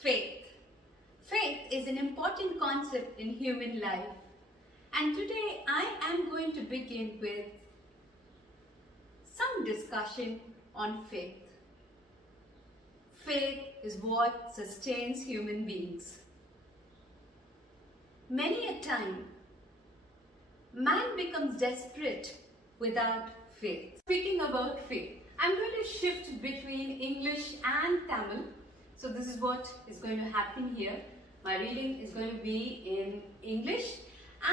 Faith. Faith is an important concept in human life. And today I am going to begin with some discussion on faith. Faith is what sustains human beings. Many a time, man becomes desperate without faith. Speaking about faith, I'm going to shift between English and Tamil. So this is what is going to happen here. My reading is going to be in English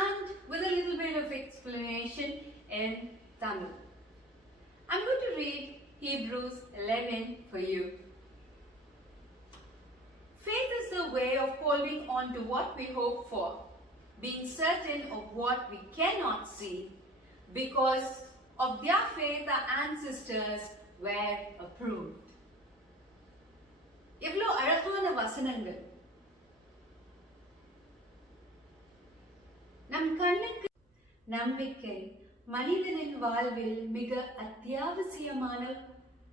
and with a little bit of explanation in Tamil. I'm going to read Hebrews 11 for you. Faith is the way of holding on to what we hope for, being certain of what we cannot see. Because of their faith, our ancestors were approved. எவ்வளோ அழகான வசனங்கள். நம் கண்ணுக்கு நம்பிக்கை மனிதனின் வாழ்வில் மிக அத்தியாவசியமான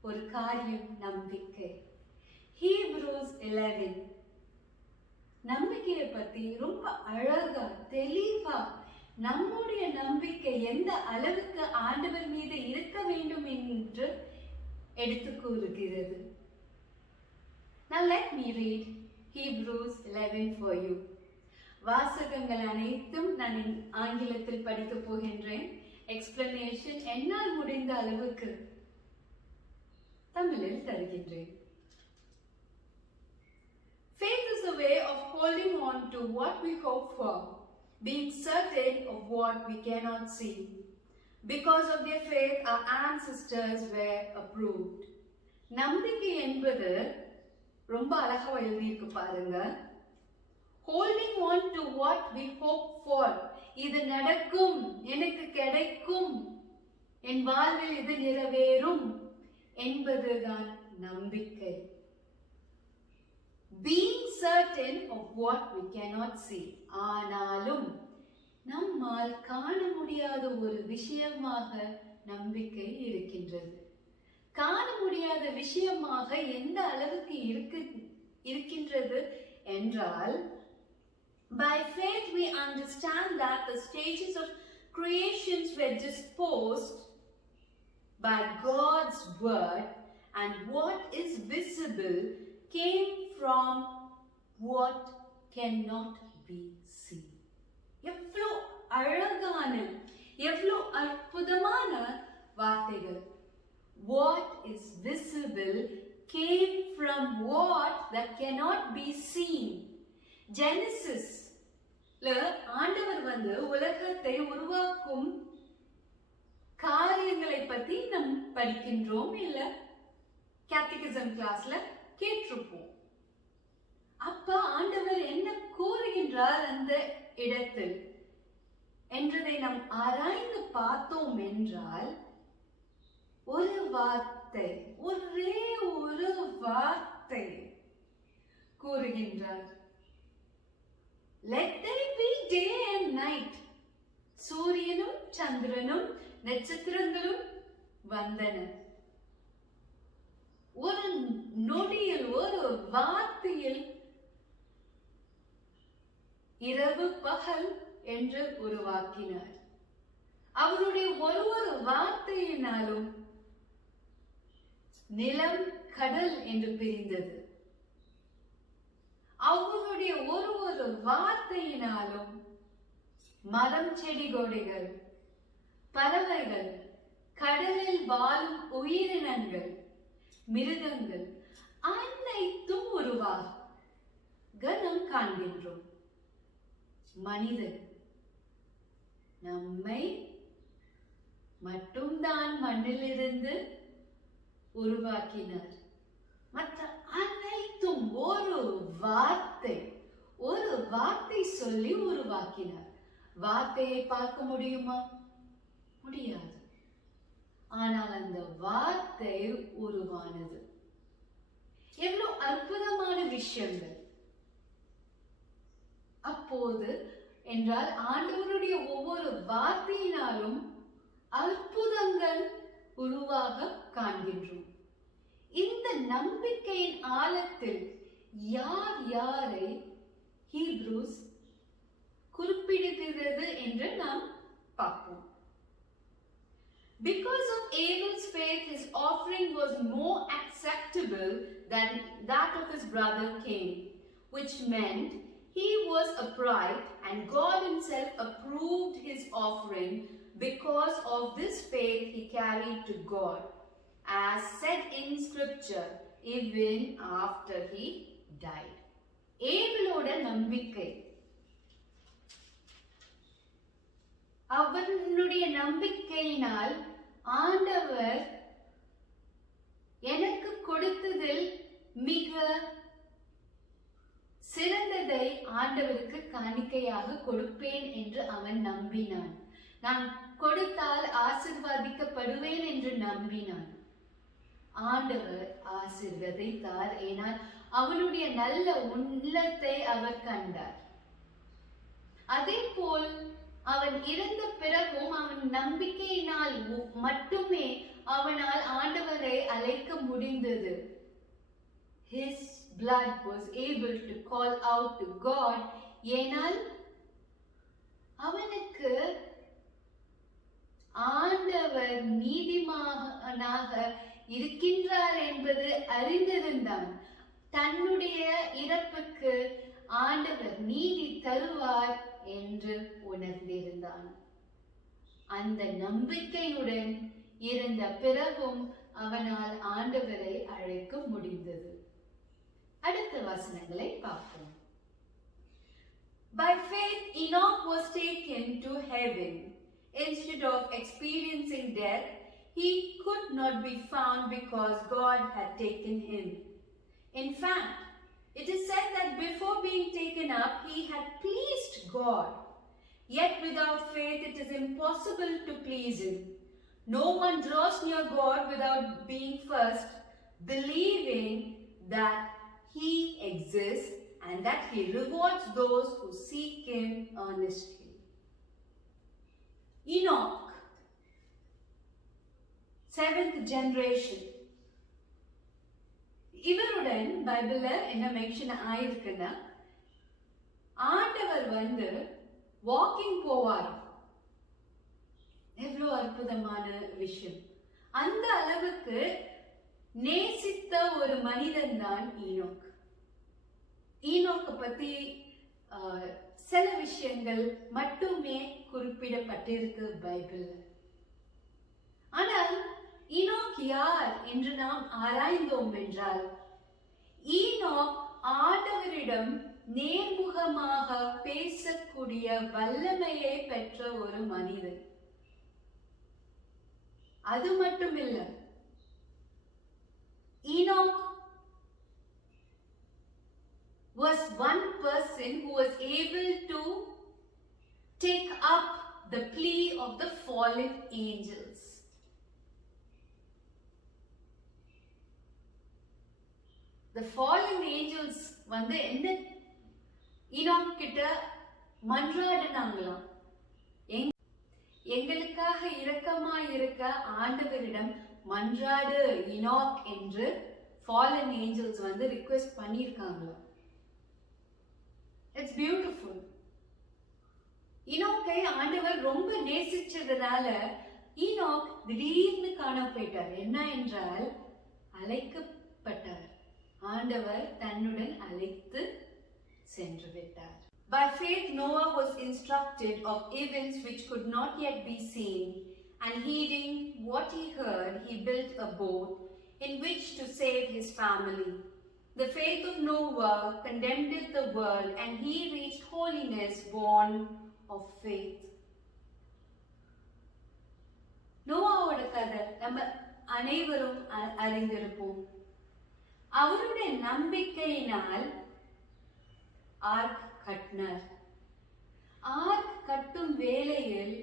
ஒரு காரியம் நம்பிக்கை. ஹீப்ரூஸ் 11 நம்பிக்கையை பத்தி ரொம்ப அழகா தெளிவா நம்முடைய நம்பிக்கை எந்த அளவுக்கு ஆண்டவர் மீது இருக்க வேண்டும் என்று எடுத்து கூறுகிறது. Now let me read Hebrews 11 for you. வாசகங்கள் அனைத்தும் நான் ஆங்கிலத்தில் படிக்க போகின்றேன். எக்ஸ்பிளனேஷன் என்னால் முடிந்த அளவுக்கு தமிழில் தருகின்றேன். Faith is a way of holding on to what we hope for, being certain of what we cannot see. Because of their faith, our ancestors were approved. நம்பிக்கை என்பது ரொம்ப அழகா எழுதியிருக்கு பாருங்க. Holding on to what we hope for. இது நடக்கும், எனக்கு கிடைக்கும், என் வாழ்வில் இது நிறைவேறும் என்பதுதான் நம்பிக்கை. Being certain of what we cannot see. ஆனாலும் நம்மால் காண முடியாத ஒரு விஷயமாக நம்பிக்கை இருக்கின்றது. காண முடியாத விஷயமாக எந்த அளவுக்கு இருக்கின்றது என்றால், by faith we understand that the stages of creations were disposed by God's word, and what is visible came from what cannot be seen. எவ்வளோ அழகான, எவ்வளோ அற்புதமான வார்த்தைகள். What is visible came from what that cannot be seen. Genesis ஆண்டவர் உலகத்தை உருவாக்கும் காரியங்களை பத்தி நாம் படிக்கின்றோம், இல்ல கேட்டகிசம் கிளாஸ்ல கேட்டிருப்போம். அப்ப ஆண்டவர் என்ன கூறுகின்றார் அந்த இடத்தில் என்றதை நாம் ஆராய்ந்து பார்த்தோம் என்றால், ஒரு வார்த்தை, ஒரே ஒரு வார்த்தை கூறுகின்றார். Let there be day and night. சூரியனும் சந்திரனும் நட்சத்திரங்களும் வந்தன. ஒரு நொடியில், ஒரு வார்த்தையில் இரவு பகல் என்று உருவாக்கினார். அவருடைய ஒரு வார்த்தையினாலும் நிலம் கடல் என்று பிரிந்தது. அவருடைய ஒரு வார்த்தையினாலும் மரம் செடி கொடிகள், பறவைகள், கடலில் வாழும் உயிரினங்கள், மிருகங்கள் அனைத்தும் உருவாக நாம் காண்கின்றோம். மனிதன் நம்மை மட்டும்தான் மண்ணிலிருந்து உருவாக்கினார். மற்ற அனைத்தும் ஒரு வார்த்தை சொல்லி உருவாக்கினார். வார்த்தையை பார்க்க முடியுமா? முடியாது. ஆனால் அந்த வார்த்தை உருவானது. எவ்வளவு அற்புதமான விஷயங்கள். அப்போது என்றால் ஆண்டவருடைய ஒவ்வொரு வார்த்தையினாலும் அற்புதங்கள் உருவாக காண்கின்றோம். இந்த நம்பிக்கையின் ஆழத்தில் யார் ஹீப்ரூஸ் குறிப்பிடுகிறது என்று நாம் பார்ப்போம். Because of Abel's faith, his offering was more acceptable than that of his brother Cain, which meant he was upright and God himself approved his offering because of this faith he carried to God, as said in scripture, even after he died. ஏபலோட நம்பிக்கை, அவனுடைய நம்பிக்கையினால் ஆண்டவர் எனக்கு கொடுத்ததில் மிக சிறந்ததை ஆண்டவருக்கு காணிக்கையாக கொடுப்பேன் என்று அவன் நம்பினான். நான் கொடுத்தால் ஆசீர்வதிக்கப்படுவேன் என்று நம்பினான். ஆண்டவர் ஆசீர்வதித்தார். ஏனால் அவனுடைய நல்ல உள்ளத்தை அவர் கண்டார். அதே போல் அவன் இறந்த பிறகும் அவன் நம்பிக்கையினால் மட்டுமே அவனால் ஆண்டவரை அழைக்க முடிந்தது. His blood was able to call out to God. ஏனால் அவனுக்கு ஆண்டவர் நீதிமானாக இருக்கின்றார் என்பது அறிந்திருந்தான். தன்னுடைய இறப்புக்கு ஆண்டவர் நீதி தருவார் என்று உணர்ந்திருந்தான். அந்த நம்பிக்கையுடன் இருந்த பிறகும் அவனால் ஆண்டவரை அழைக்க முடிந்தது. அடுத்த வசனங்களை பார்ப்போம். By faith Enoch was taken to heaven. Instead of experiencing death, he could not be found because God had taken him. In fact, it is said that before being taken up, he had pleased God. Yet without faith it is impossible to please him. No one draws near God without being first believing that he exists and that he rewards those who seek him earnestly. Enoch, 7th generation. இவருடன் பைபிள்ல என்ன mention ஆயிருக்குன்னா, ஆண்டவர் வந்து walking போவார். எவ்வளவு அற்புதமான விஷயம்! அந்த அளவுக்கு நேசித்த ஒரு மனிதன் தான் ஈனோக். ஈனோக்கை பத்தி சில விஷயங்கள் மட்டுமே குறிப்பிடப்பட்டிருக்கு பைபிள்ல. ஆனால் ஈனோக் யார் என்று நாம் ஆராய்ந்தோம் என்றால், ஈனோக் ஆண்டவரிடம் நேர்முகமாக பேசக்கூடிய வல்லமையை பெற்ற ஒரு மனிதன். அது மட்டுமில்ல, Enoch was one person who was able to take up the plea of the fallen angels. The fallen angels வந்து என்ன ஈனோக் கிட்ட மன்றாடினாங்களாம். எங்களுக்காக இரக்கமாய் இருக்க ஆண்டவரிடம் மன்றாடு ஈனோக் என்று fallen angels வந்து ரிக்வெஸ்ட் பண்ணியிருக்காங்களாம். It's beautiful. ஈனோக்கை ஆண்டவர் ரொம்ப நேசிச்சதுனால ஈனோக் திடீர்னு காண போயிட்டார். என்ன என்றால், அழைக்கப்பட்டார். ஆண்டவர் தன்னுடன் அழைத்து சென்று விட்டார். By faith Noah was instructed of events which could not yet be seen, and heeding what he heard, he built a boat in which to save his family. The faith of Noah condemned the world, and he reached holiness born of faith. நோவாவோட கதை நம்ம அனைவரும் அறிந்திருப்போம். அவருடைய நம்பிக்கையினால் arc கட்டினார். Arc கட்டும் வேளையில்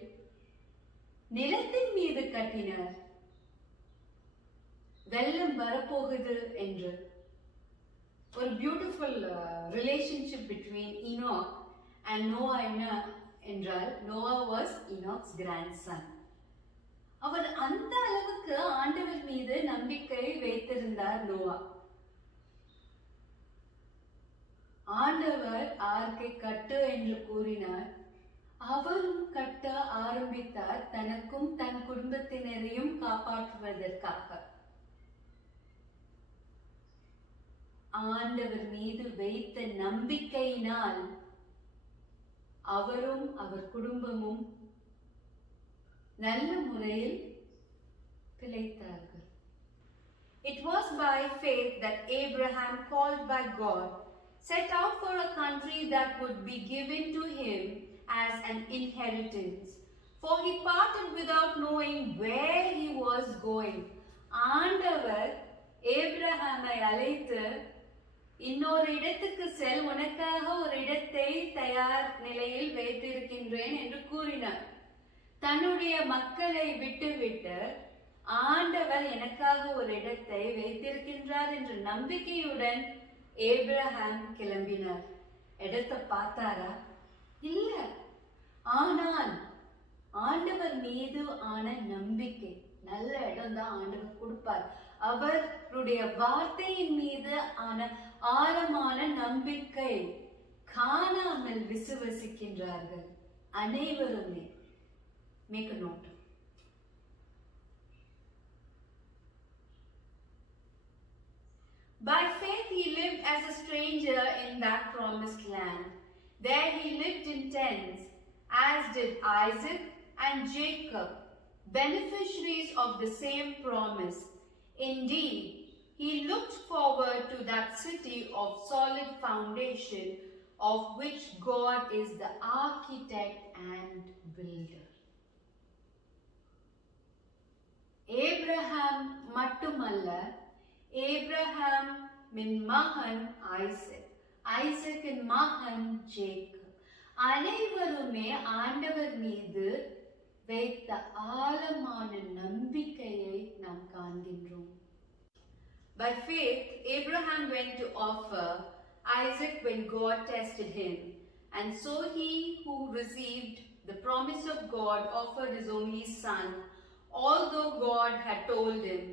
நிலத்தின் மீது கட்டினார். வெள்ளம் வரப்போகுது என்று. ஒரு beautiful relationship between Enoch and Noah என்ன என்றால், நோவா வாஸ் ஈனோக்ஸ் கிராண்ட்சன். அவர் அந்த அளவுக்கு ஆண்டவர் மீது நம்பிக்கை வைத்திருந்தார் நோவா. ஆண்டவர் ஆர்க்கை கட்டு என்று கூறினார். அவரும் கட்ட ஆரம்பித்தார், தனக்கும் தன் குடும்பத்தினரையும் காப்பாற்றுவதற்காக. ஆண்டவர் மீது வைத்த நம்பிக்கையினால் அவரும் அவர் குடும்பமும் நல்ல முறையில் பிழைத்தார்கள். It was by faith that Abraham, called by God, set out for a country that would be given to him as an inheritance. For he parted without knowing where he was going. ஆண்டவர் ஏப்ரஹாமை அழைத்து, இன்னொரு இடத்துக்கு செல், உனக்காக ஒரு இடத்தை தயார் நிலையில் வைத்திருக்கின்றேன் என்று கூறினார். தன்னுடைய மக்களை விட்டுவிட்டு ஆண்டவர் எனக்காக ஒரு இடத்தை வைத்திருக்கின்றார் என்ற நம்பிக்கையுடன் ஏப்ரஹாம் கிளம்பினார். இடத்தை பார்த்தாரா? இல்ல. ஆனால் ஆண்டவர் மீது ஆன நம்பிக்கை, நல்ல இடம் தான் ஆண்டவர் கொடுப்பார். அவருடைய வார்த்தையின் மீது ஆன ஆழமான நம்பிக்கை காணாமல் விசுவசிக்கின்றார்கள் அனைவருமே. Make a note. By faith he lived as a stranger in that promised land. There he lived in tents, as did Isaac and Jacob, beneficiaries of the same promise. Indeed, he looked forward to that city of solid foundation, of which God is the architect and builder. Abraham மட்டுமல்ல, ஏப்ரஹாமின் மகன் Isaac, ஐசக்கின் மகன் Jacob, அனைவருமே ஆண்டவர் மீது வைத்த ஆழமான நம்பிக்கையை நாம் காண்கின்றோம். By faith, Abraham went to offer Isaac when God tested him, and so he who received the promise of God offered his only son, although God had told him,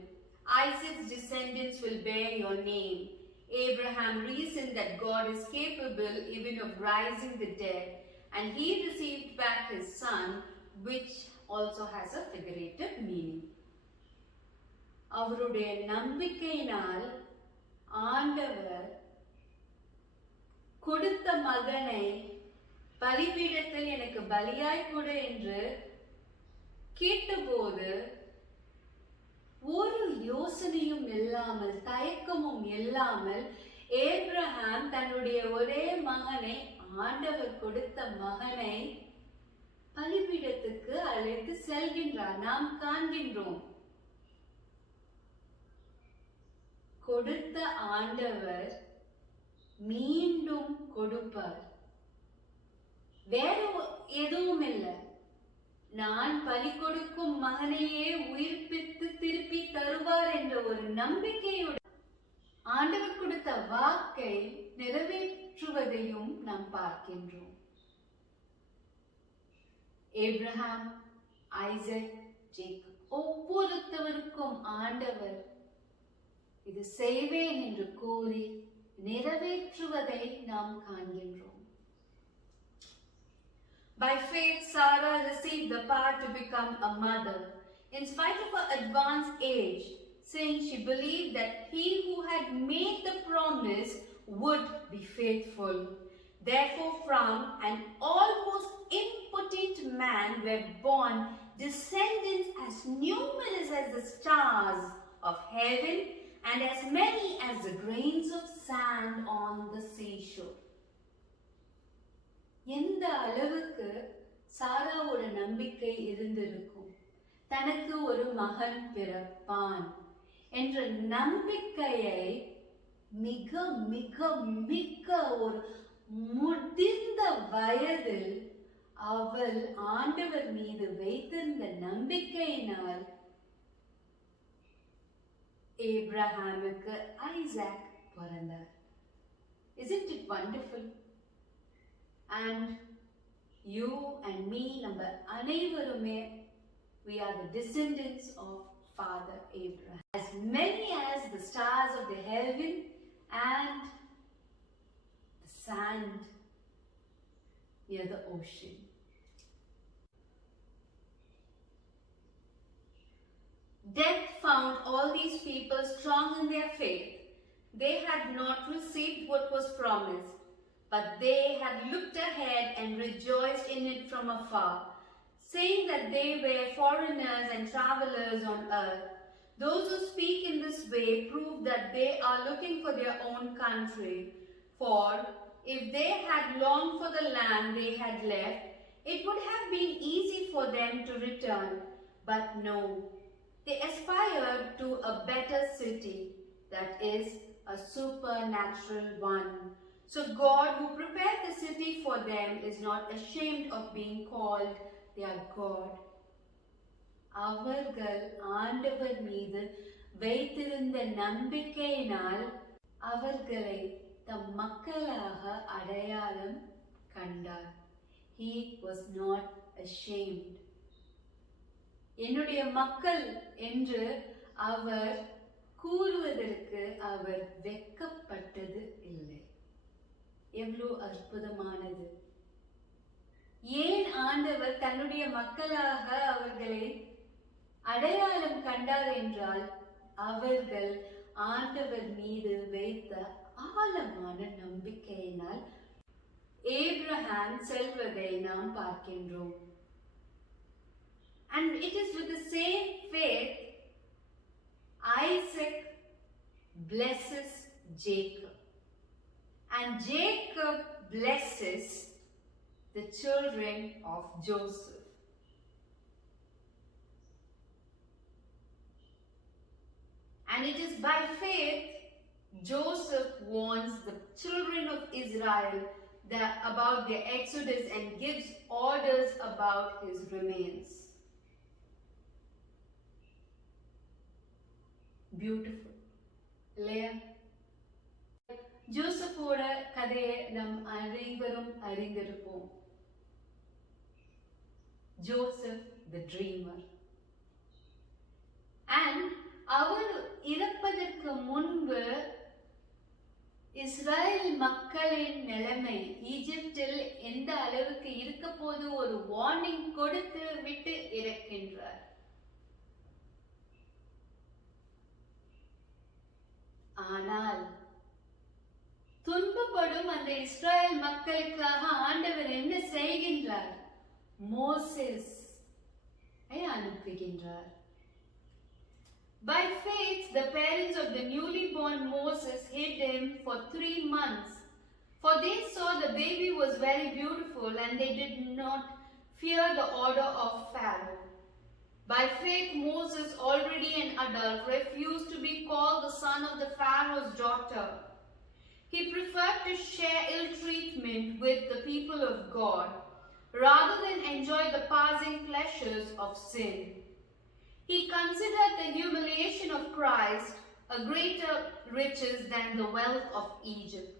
Isaac's descendants will bear your name. Abraham reasoned that God is capable even of rising the dead, and he received back his son, which also has a figurative meaning. அவருடைய நம்பிக்கையினால் ஆண்டவர் கொடுத்த மகனை பலிபீடத்தில் எனக்கு பலியாய் கொடு என்று கேட்டபோது ஒரு யோசனையும் இல்லாமல், தயக்கமும் இல்லாமல் ஏப்ரஹாம் தன்னுடைய ஒரே மகனை, ஆண்டவர் கொடுத்த மகனை பலிபீடத்துக்கு அழைத்து செல்கின்றார். நாம் காண்கின்றோம், கொடுத்த ஆண்டவர் மீண்டும் கொடுப்பார். வேற எதுவும் இல்லை. நான் பலி கொடுக்கும் மகனையே உயிர்ப்பித்து திருப்பி தருவார் என்ற ஒரு நம்பிக்கையுடன் ஆண்டவர் கொடுத்த வாக்கை நிறைவேற்றுவதையும் நாம் பார்க்கின்றோம். ஏப்ரஹாம், ஐசக், ஜேக்கப் ஒவ்வொருத்தவருக்கும் ஆண்டவர் இது செய்வேன் என்று கூறி நிறைவேற்றுவதை நாம் காண்கின்றோம். By faith, Sarah received the power to become a mother, in spite of her advanced age, since she believed that he who had made the promise would be faithful. Therefore, from an almost impotent man were born descendants as numerous as the stars of heaven and as many as the grains of sand on the seashore. எந்த அளவுக்கு சாராவோட நம்பிக்கை இருந்திருக்கும், தனக்கு ஒரு மகன் பிறப்பான் என்ற நம்பிக்கையை மிக மிக மிக ஒரு முதிர்ந்த வயதில் அவள் ஆண்டவர் மீது வைத்திருந்த நம்பிக்கையினால் ஏப்ரஹாமுக்கு ஐசாக் பிறந்தார். Isn't it wonderful? And you and me, நம்ம அனைவருமே, we are the descendants of Father Abraham. As many as the stars of the heaven and the sand near the ocean. Death found all these people strong in their faith. They had not received what was promised, but they had looked ahead and rejoiced in it from afar, saying that they were foreigners and travelers on earth. Those who speak in this way prove that they are looking for their own country. For if they had longed for the land they had left, it would have been easy for them to return. But no, they aspired to a better city, that is, a supernatural one. So God, who prepared the city for them, is not ashamed of being called their God. அவர்கள் ஆண்டவர் மீது வைத்திருந்த நம்பிக்கையினால் அவர்களை தம் மக்களாக அடையாளம் கண்டார். He was not ashamed. என்னுடைய மக்கள் என்று அவர் கூறுவதற்கு அவர் வெட்கப்பட்டது இல்லை. எவ்வளவு அற்புதமானது! ஏன் ஆண்டவர் தன்னுடைய மக்களாக அவர்களை அடையாளம் கண்டார் என்றால் அவர்கள் ஆண்டவர் மீது வைத்த ஆழமான நம்பிக்கையினால் ஏப்ரஹாம் செல்வதை நாம் பார்க்கின்றோம். And it is with the same faith Isaac blesses Jacob, and Jacob blesses the children of Joseph. And it is by faith Joseph warns the children of Israel about their exodus and gives orders about his remains. Beautiful. இல்லையா? ஜோசப்போட கதையை நம் அனைவரும் அறிந்திருப்போம். Joseph the dreamer. And அவர் இறப்பதற்கு முன்பு Israel மக்களின் நிலைமை ஈஜிப்தில் எந்த அளவுக்கு இருக்க போது ஒரு வார்னிங் கொடுத்து விட்டு இறக்கின்றார். ஆனால் துன்பப்படும் அந்த இஸ்ரேல் மக்களுக்காக ஆண்டவர் என்ன செய்கின்றார்? Moses அனுப்புகின்றார். By faith, the parents of the newly born Moses hid him for 3 months, for they saw the baby was very beautiful and they did not fear the order of Pharaoh. By faith, Moses, already an adult, refused to be called the son of the Pharaoh's daughter. He preferred to share ill treatment with the people of God rather than enjoy the passing pleasures of sin. He considered the humiliation of Christ a greater riches than the wealth of Egypt.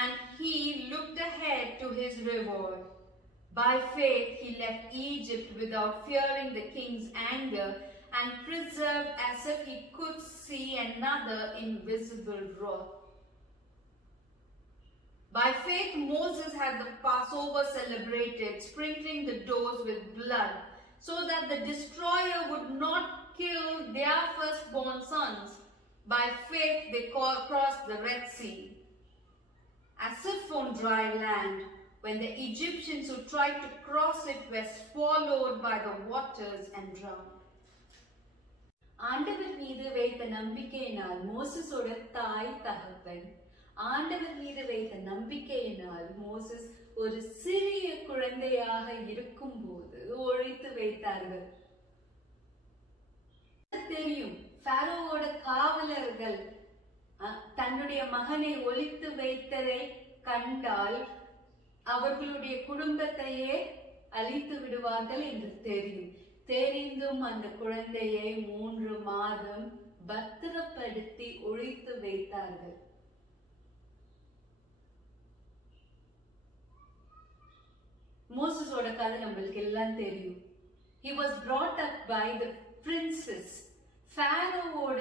And he looked ahead to his reward. By faith, he left Egypt without fearing the king's anger and preserved as if he could see another invisible wrath. By faith, Moses had the Passover celebrated, sprinkling the doors with blood, so that the destroyer would not kill their firstborn sons. By faith, they crossed the Red Sea, as if on dry land, when the Egyptians who tried to cross it were swallowed by the waters and drowned. ஆண்டவர் மீது வைத்த நம்பிக்கையினால் மோசஸோட தாய் தகப்பன் ஆண்டவர் மீது வைத்த நம்பிக்கையினால் Moses ஒரு சிறிய குழந்தையாக இருக்கும் போது ஒழித்து வைத்தார்கள். தெரியும், ஃபாரோவோட காவலர்கள் தன்னுடைய மகனை ஒழித்து வைத்ததை கண்டால் அவர்களுடைய குடும்பத்தையே அழித்து விடுவார்கள் என்று தெரியும். தெரிந்தும் அந்த குழந்தையை 3 மாதம் பத்திரப்படுத்தி ஒழித்து வைத்தார்கள். மோசஸோட கதை நம்மளுக்கு எல்லாம் தெரியும். He was brought up by the princess. ஃபாரோவோட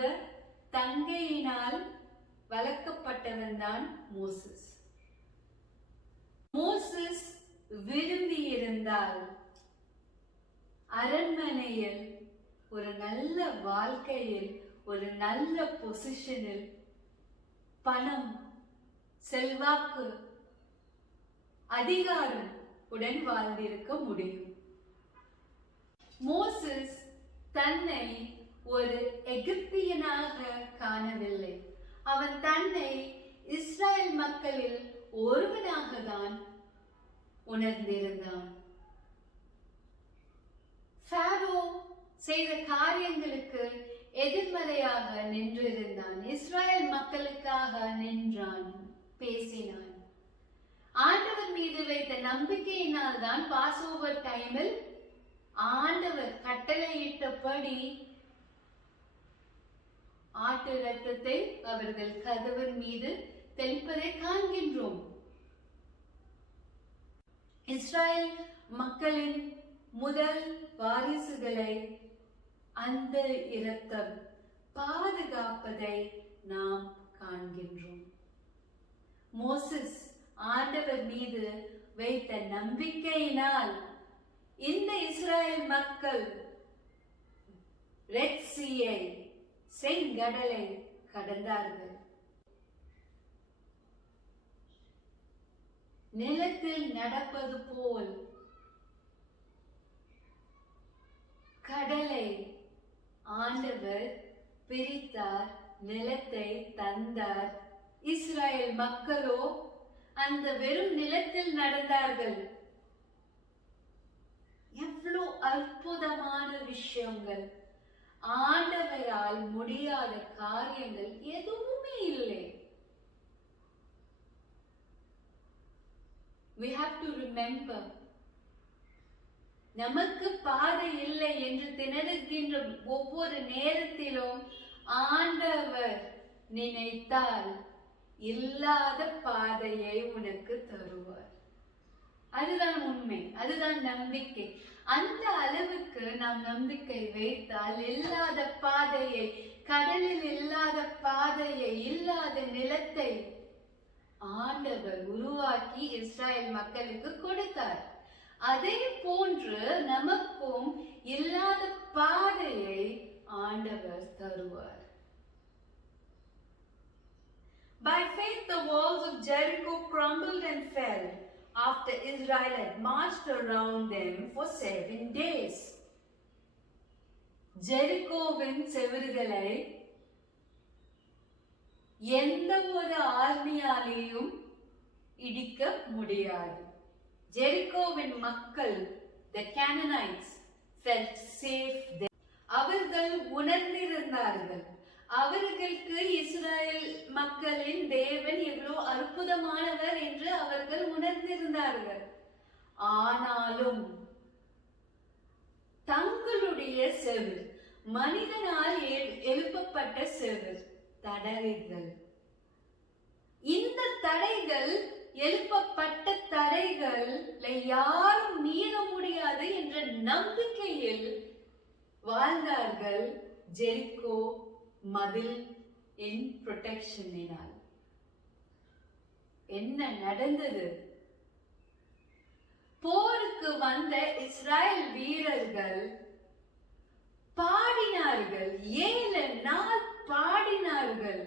தங்கையினால் வளர்க்கப்பட்டவன் தான் மோசஸ். மோசஸ் விரும்பி இருந்தால் அரண்மனையில் ஒரு நல்ல வாழ்க்கையில் ஒரு நல்ல பொசிஷனில் பணம், செல்வாக்கு, அதிகாரம் உடன் வாழ்ந்திருக்க முடியும். மோசஸ் தன்னை ஒரு எகிப்தியனாக காணவில்லை. அவன் தன்னை இஸ்ரேல் மக்களில் ஒருவனாக தான் உணர்ந்திருந்தான். ஃபாரோ செய்த காரியங்களுக்கு எதிர்மறையாக நின்றிருந்தான். இஸ்ரேல் மக்களுக்காக நின்றான், பேசினான். ஆண்டவர் மீது வைத்த நம்பிக்கையினால் தான் பாஸ்ஓவர் டைமில் ஆண்டவர் கட்டளையிட்டபடி ஆட்டு இரத்தத்தை அவர்கள் கதவின் மீது தெளிப்பதை காண்கின்றோம். இஸ்ரேல் மக்களின் முதல் வாரிசுகளை அந்த இரத்தம் பாதுகாப்பதை நாம் காண்கின்றோம். மோசஸ் ஆண்டவர் மீது வைத்த நம்பிக்கையினால் இந்த இஸ்ரேல் மக்கள் ரெட் சீயை, செங்கடலை கடந்தார்கள். நிலத்தில் நடப்பது போல் கடலை ஆண்டவர் பிரித்தார், நிலத்தை தந்தார். இஸ்ரேல் மக்களோ அந்த வெறும் நிலத்தில் நடந்தார்கள். எவ்வளவு அற்புதமான விஷயங்கள்! ஆண்டவரால் முடியாத காரியங்கள் எதுவுமே இல்லை. We have to remember, நமக்கு பாதை இல்லை என்று திணறுகின்ற ஒவ்வொரு நேரத்திலும் ஆண்டவர் நினைத்தால் இல்லாத பாதையை உனக்கு தருவார். அதுதான் உண்மை, அதுதான் நம்பிக்கை. அந்த அளவுக்கு நாம் நம்பிக்கை வைத்தால் இல்லாத பாதையை, கடலில் இல்லாத பாதையை, இல்லாத நிலத்தை ஆண்டவர் உருவாக்கி இஸ்ரேல் மக்களுக்கு கொடுத்தார். அதே போன்று நமக்கும் இல்லாத பாதையை ஆண்டவர் தருவார். By faith the walls of Jericho crumbled and fell after Israel had marched around them for 7 days. ஜெரிகோவின் செவறுகளை எந்த ஒரு ஆர்மியாலேயும் இடிக்க முடியாது. ஜெரிகோவின் மக்கள், the Canaanites, felt safe there. அவர்கள் உணர்ந்திருந்தார்கள், அவர்களுக்கு இஸ்ரேல் மக்களின் தேவன் எவ்வளவு அற்புதமானவர் என்று அவர்கள் உணர்ந்திருந்தார்கள். ஆனாலும் தங்களுடைய செவர், மனிதனால் எழுப்பப்பட்ட செவர், தடைகள், இந்த தடைகள், எழுப்பப்பட்ட தடைகளை யாரும் மீற முடியாது என்ற நம்பிக்கையில் வாழ்ந்தார்கள். ஜெரிகோ மதில் இன் ப்ரொடெக்ஷனினால் என்ன நடந்தது? போருக்கு வந்த இஸ்ரேல் வீரர்கள் பாடினார்கள், 7 நாள் பாடினார்கள்,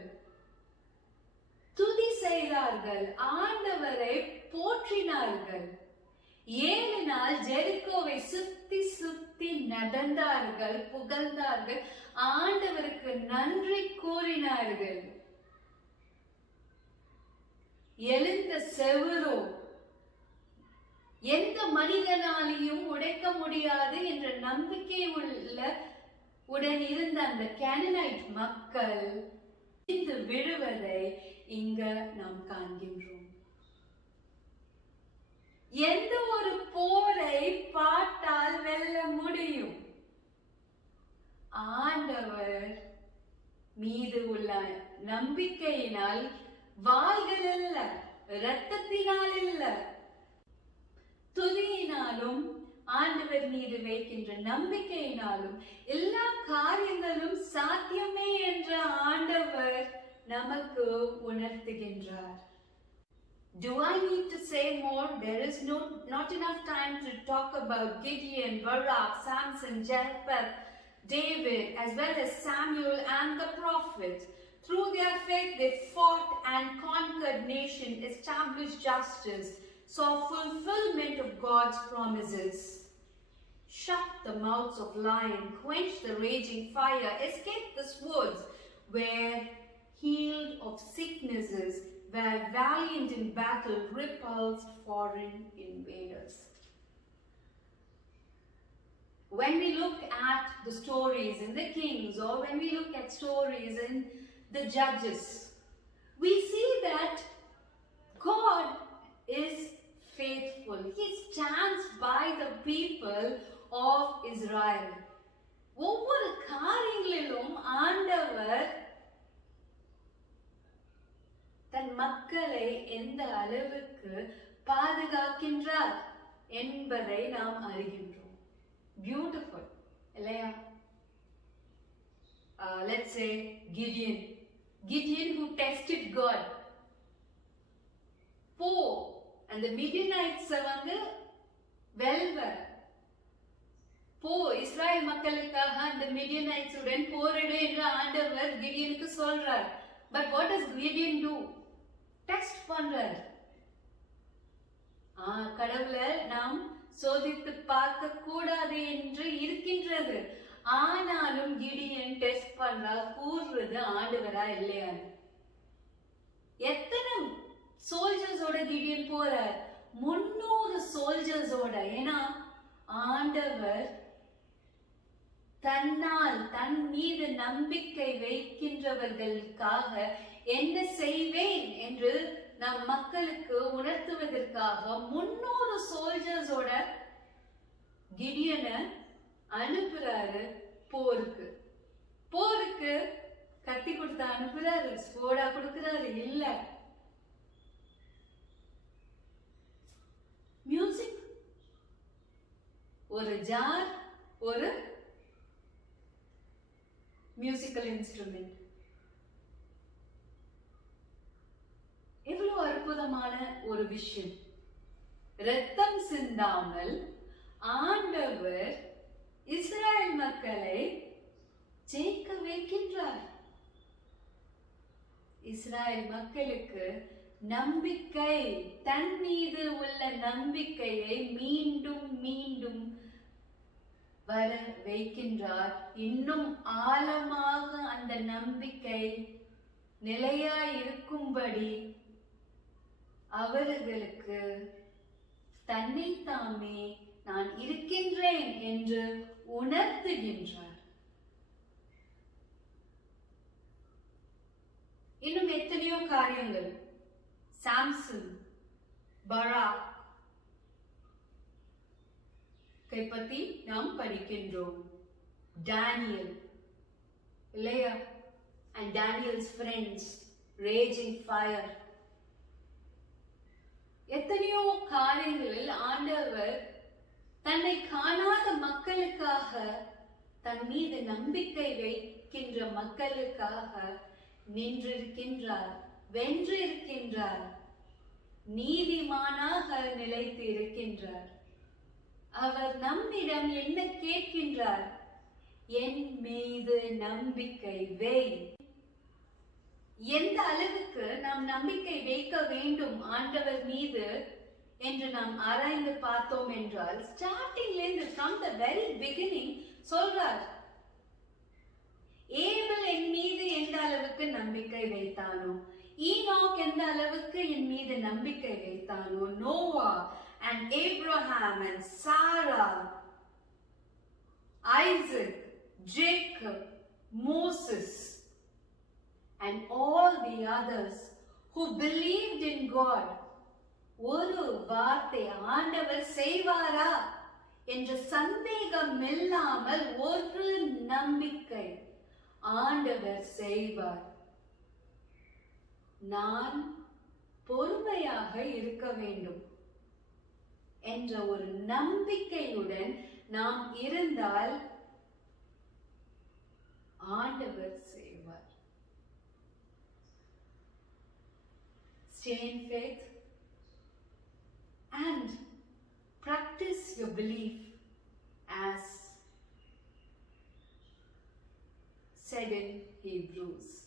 துதி செய்தார்கள், ஆண்டவரை போற்றினார்கள். 7 நாள் ஜெரிகோவை சுத்தி சுத்தி நடந்தார்கள், புகழ்ந்தார்கள், ஆண்டவருக்கு நன்றி கூறினார்கள். எழுந்த செவரோ எந்த மனிதனாலையும் உடைக்க முடியாது என்ற நம்பிக்கை உடன் இருந்த அந்த கேனனைட் மக்கள் இந்த விழுவதை இங்க நாம் காண்கின்றோம். எந்த ஒரு போரை பாட்டால் வெல்ல முடியும்? ஆண்டவர் மீது உள்ள நம்பிக்கையினால், வாள்கள் அல்ல, இரத்தத்தினால் இல்ல, துதியினாலும் ஆண்டவர் மீது வைக்கின்ற நம்பிக்கையினாலும் எல்லா காரியங்களும் சாத்தியமே என்ற ஆண்டவர் நமக்கு உணர்த்துகின்றார். Do I need to say more? There is not enough time to talk about Gideon, Barak, Samson, Jephthah, David, as well as Samuel and the prophets. Through their faith, they fought and conquered nations, established justice, saw fulfillment of God's promises, shut the mouths of lions, quenched the raging fire, escaped the swords, were healed of sicknesses, were valiant in battle, repulsed foreign invaders. When we look at the stories in the Kings, or when we look at stories in the Judges, we see that God is faithful. He stands by the people of Israel. ஒவ்வொரு காரியங்களிலும் ஆண்டவர் தன் மக்களை எந்த அளவுக்கு பாதுகாக்கின்றார் என்பதை நாம் அறிகின்றோம். Beautiful இல்லையா? Let's say Gideon who tested God. And the Midianites வந்து வெல்வர். இஸ்ராயல் மக்களுக்காக அந்த மிடியனைட்ஸ் உடன் போரிடு என்று ஆண்டவர் கிடியனுக்கு சொல்றார். But what does Gideon do? Test பண்றார். கடவுளை நாம் சோதித்து பார்க்க கூடாது என்று இருக்கின்றது. ஆனாலும் கிடியன் டெஸ்ட் பண்றார், கூறுறது ஆண்டவரா இல்லையா? எத்தனை சோல்ஜர்ஸோட கிடியன் போறார்? 300 சோல்ஜர்ஸோட. ஏன்னா ஆண்டவர் தன் மீது நம்பிக்கை வைக்கின்றவர்களுக்காக என்ன செய்வேன் என்று நம் மக்களுக்கு உணர்த்துவதற்காக 300 சோல்ஜர்ஸோட கிடியனை அனுப்புறாரு போருக்கு கத்தி கொடுத்து அனுப்புறாரு, ஸ்போடா கொடுக்கிறாரு இல்ல. மியூசிக், ஒரு ஜார், ஒரு மியூசிக்கல் இன்ஸ்ட்ருமெண்ட். எவ்வளவு அற்புதமான ஒரு விஷயம். இரத்தம் சிந்தாமல் ஆண்டவர் இஸ்ரேல் மக்களை ஜெயிக்க வைக்கின்றார். இஸ்ரேல் மக்களுக்கு நம்பிக்கை, தன் மீது உள்ள நம்பிக்கையை மீண்டும் மீண்டும் வர வைக்கின்றார். இன்னும் ஆழமாக அந்த நம்பிக்கை நிலையாய் இருக்கும்படி அவர்களுக்கு தன்னை தாமே நான் இருக்கின்றேன் என்று உணர்த்துகின்றார். இன்னும் எத்தனையோ காரியங்கள் சாம்சன், பராக் பற்றி நாம் படிக்கின்றோம். டேனியல் இல்லையா? and Daniel's friends, raging fire. எத்தனையோ காரியங்களில் ஆண்டவர் தன்னை காணாத மக்களுக்காக, தன் மீது நம்பிக்கை வைக்கின்ற மக்களுக்காக நின்றிருக்கின்றார், வென்றிருக்கின்றார், நீதிமானாக நிலைத்து இருக்கின்றார். அவர் நம்மிடம் என்ன கேட்கின்றார்? என் மீது நம்பிக்கை வை. எந்த அளவுக்கு நாம் நம்பிக்கை வைக்க வேண்டும் ஆண்டவர் மீது என்று நாம் ஆராய்ந்து பார்த்தோம் என்றால், ஸ்டார்டிங்ல இருந்து from the very beginning சொல்றார், ஏபல் என் மீது எந்த அளவுக்கு நம்பிக்கை வைத்தானோ, ஈனோக் எந்த அளவுக்கு என் மீது நம்பிக்கை வைத்தானோ, Noah and Abraham and Sarah, Isaac, Jacob, Moses and all the others who believed in God. ஒரு வார்த்தை ஆண்டவர் செய்வாரா என்ற சந்தேகம் இல்லாமல் ஒரு நம்பிக்கை, ஆண்டவர் செய்வார். நான் பொறுமையாக இருக்க வேண்டும் என்ற ஒரு நம்பிக்கையுடன் நாம் இருந்தால் ஆண்டவர் செய்வார். stay in faith, and practice your belief as said in Hebrews.